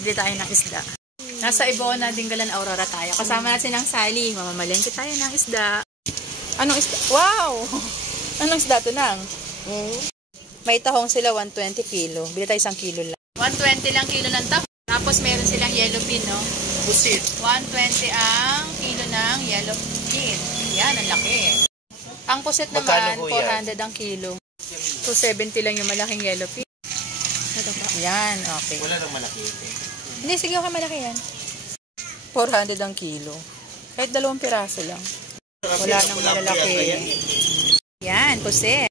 Bili tayo ng isda. Nasa Ibona, Dingalan, Aurora tayo. Kasama natin ng Sally. Mamamalengke tayo ng isda. Anong isda? Wow! Anong isda to nang? May tahong sila 120 kilo. Bili tayo 1 kilo lang. 120 lang kilo ng tahong. Tapos meron silang yellow pin, no? Pusit. 120 ang kilo ng yellow pin. Yan, ang laki. Ang pusit naman, 400 ang kilo. 270 lang yung malaking yellow pin. Yan, okay. Wala nang malaki. Hindi, sige, okay, malaki yan. 400 ang kilo. Kahit 2 piraso lang. Wala nang malalaki. Yan, pusit.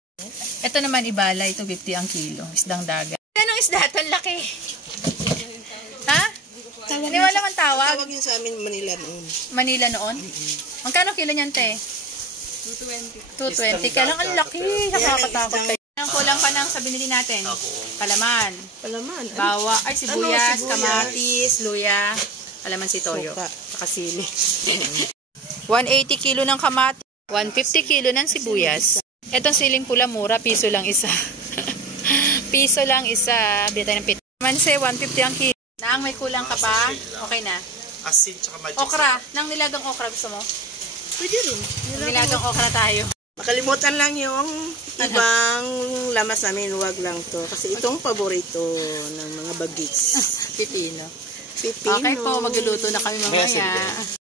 Ito naman ibalay, 250 ang kilo. Isdang dagat. Anong isda? Ito, ang laki. Ha? Hindi wala kang tawag? Tawag yun sa amin Manila noon. Manila noon? Magkano kilo niyan, te? 220. 220. Kaya lang ang laki. Nakakatakot kayo. Ang kulang pa ng sa binili natin? Palaman. Palaman. Bawa. Ay, sibuyas, kamatis, luya. Kalamansi toyo. Saka sili. 180 kilo ng kamatis. 150 kilo ng sibuyas. Etong siling pula mura. Piso lang isa. Piso lang isa. Bili tayo ng pito. Manse, 150 ang kilo. Naang may kulang ka pa? Okay na. Asin tsaka magic. Okra. Nang nilagang okra gusto mo? Pwede rin. Nilagang okra tayo. Makalimutan lang yung ibang lamas namin. Huwag lang to. Kasi itong paborito ng mga bagits. Pipino. Pipino. Okay po, magluluto na kami mamaya.